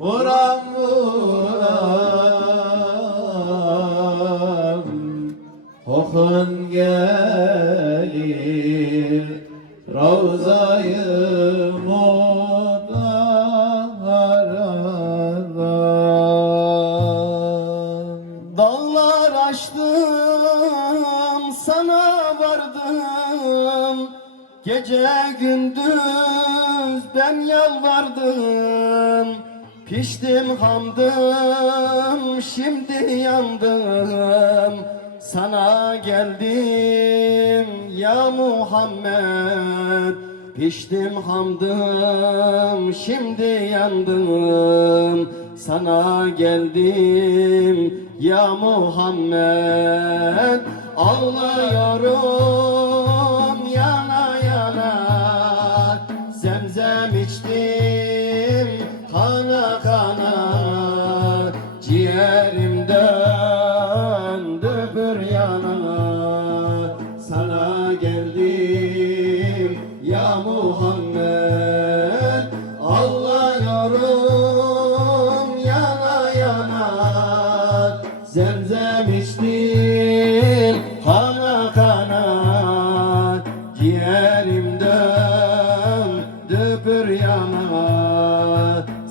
Vuram vuram. Kokun gelir Ravzayı Dağlar aştım sana vardım. Gece gündüz ben yalvardım Piştim hamdım şimdi yandım. Sana geldim ya Muhammed. Piştim hamdım şimdi yandım. Sana geldim ya Muhammed. Ağlıyorum kana kana Ciğerim döndü bir yana. Sana geldim ya Muhammed Ağlıyorum yana yana. Zemzem içtim kana kana Ciğerim döndü bir yana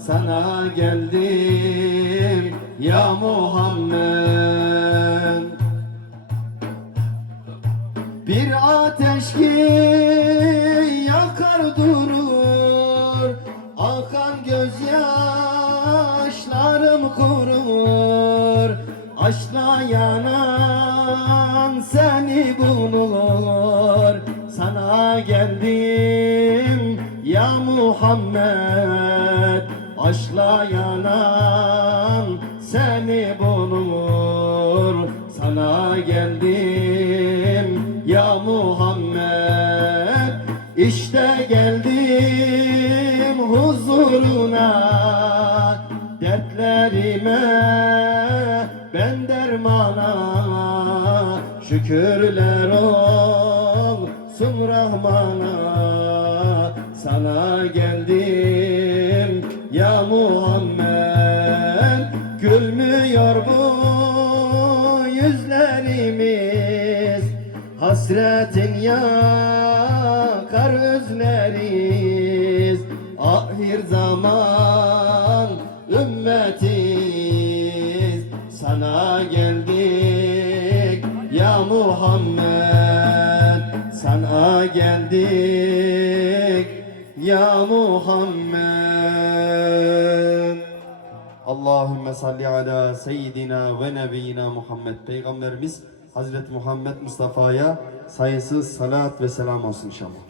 Sana geldim ya Muhammed. Bir ateş ki yakar durur Akan gözyaşlarım kurur. Aşkla yanan seni bulur. Sana geldim ya Muhammed Aşkla yanan seni bulur. Sana geldim ya Muhammed. İşte geldim huzuruna. Dertlerime ben dermana. Şükürler olsun Rahman'a. Sana geldim Gülmüyor bu yüzlerimiz Hasretin yakar özleriz. Ahir zaman ümmetiz. Sana geldik ya Muhammed. Sana geldik ya Muhammed Allahümme salli ala seyyidina ve nebiyyina Muhammed Peygamberimiz Hazreti Muhammed Mustafa'ya sayısız salat ve selam olsun inşallah.